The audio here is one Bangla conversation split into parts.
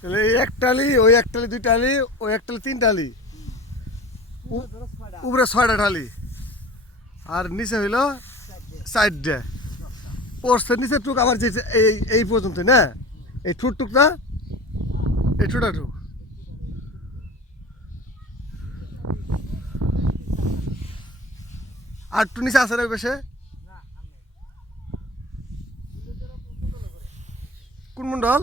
তাহলে এই একটালি ওই একটালি দুইটালি ওই একটালি তিনটালি উপরে 6টা টালি আর নিচে হইলো 4টে পোস্টের নিচে টুক আমার যে এই পর্যন্ত না এই ঠুক না এই ঠুটা টুক আর একটু নিচে আছে না বেশে কোন মন্ডল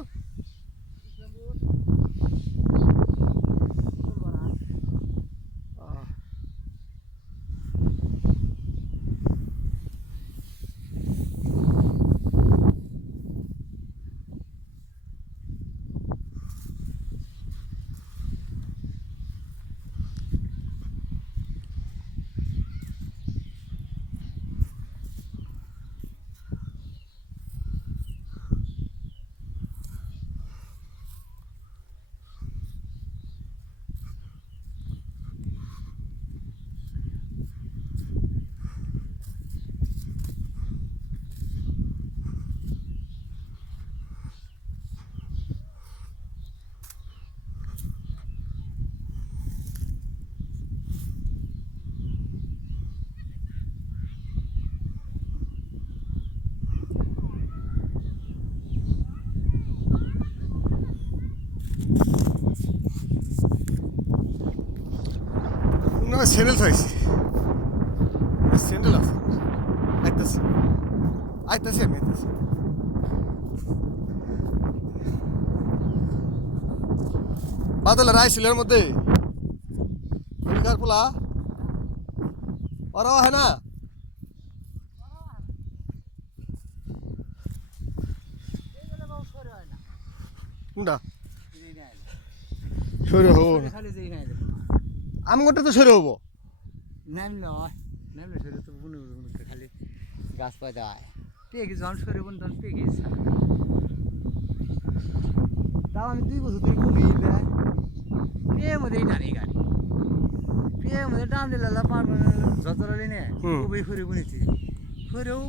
স্যান্ডেল পাইছি স্যান্ডেল আছে আইতাছি আইতাছি আমি আইতাছি বাদলের আইসিলের মধ্যে পোলা ওরাও হয় না কোনটা সরে হবো আমি কোনটা তো সরে হবো নামলে সরে তো খালি গাছ পাই দেয় পেয়ে যখন সরে বোন তখন পেয়ে গেছে তাও আমি 2 বছর ধরে ঘুমিয়ে পেয়ে মধ্যেই টানি গাড়ি পেয়ে মধ্যে টান দিলে যতরালি নে খুবই ফিরে বুনেছি ফিরেও